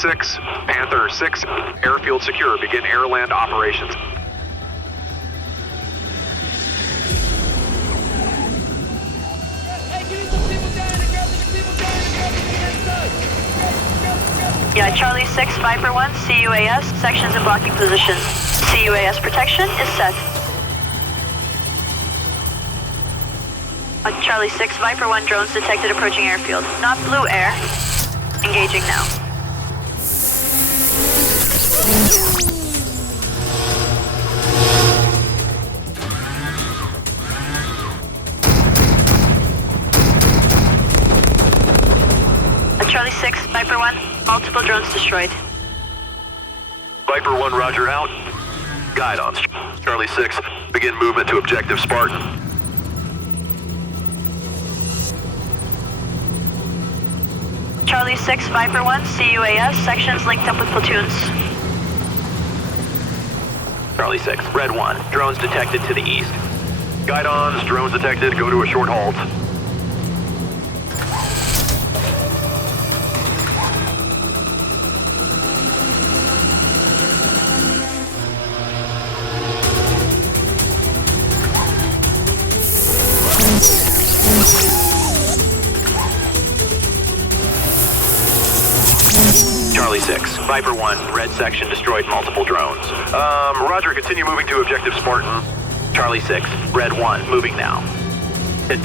6, Panther 6, airfield secure. Begin air-land operations. Yeah, Charlie 6, Viper 1, C-UAS, sections in blocking positions. C-UAS protection is set. Charlie 6, Viper 1, drones detected approaching airfield. Not blue air. Engaging now. Charlie 6, Viper 1, multiple drones destroyed. Viper 1, roger out. Guide on. Charlie 6, begin movement to objective Spartan. Charlie 6, Viper 1, C-UAS, sections linked up with platoons. Charlie 6, Red 1, drones detected to the east. Guide-ons, drones detected, go to a short halt. Charlie 6, Viper 1, red section destroyed multiple drones. Roger, continue moving to objective Spartan. Charlie 6, Red 1, moving now.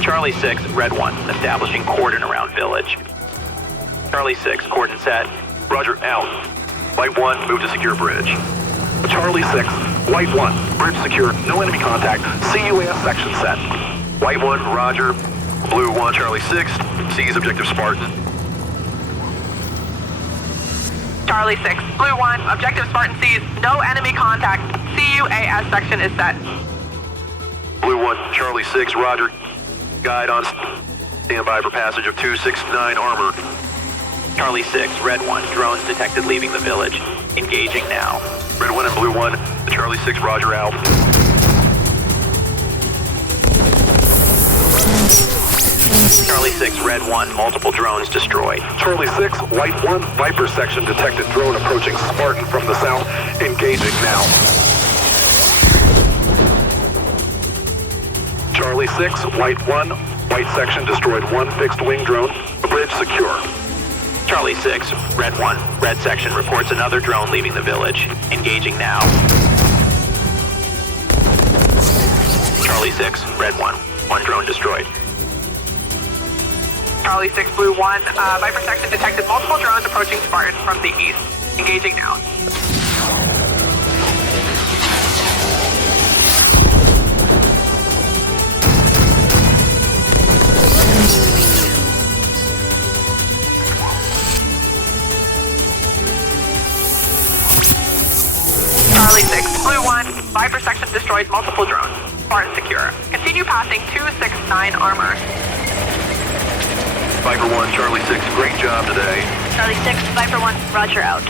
Charlie 6, Red 1, establishing cordon around village. Charlie 6, cordon set. Roger, out. White 1, move to secure bridge. Charlie 6, White 1, bridge secure, no enemy contact, C-UAS section set. White 1, roger. Blue 1, Charlie 6, seize objective Spartan. Charlie 6, Blue 1, objective Spartan seized, no enemy contact, C-UAS section is set. Blue 1, Charlie 6, roger. Guide on standby for passage of 269 armor. Charlie 6, Red 1, drones detected leaving the village. Engaging now. Red 1 and Blue 1, the Charlie 6, roger out. Charlie 6, Red 1, multiple drones destroyed. Charlie 6, White 1, Viper section detected drone approaching Spartan from the south, engaging now. Charlie 6, White 1, White section destroyed 1 fixed wing drone, bridge secure. Charlie 6, Red 1, red section reports another drone leaving the village. Engaging now. Charlie 6, Red 1, 1 drone destroyed. Charlie 6, Blue 1, Viper section detected multiple drones approaching Spartan from the east. Engaging now. Charlie 6, Blue 1, Viper section destroyed multiple drones. Spartan secure. Continue passing 269 armor. Viper 1, Charlie 6, great job today. Charlie 6, Viper 1, roger out.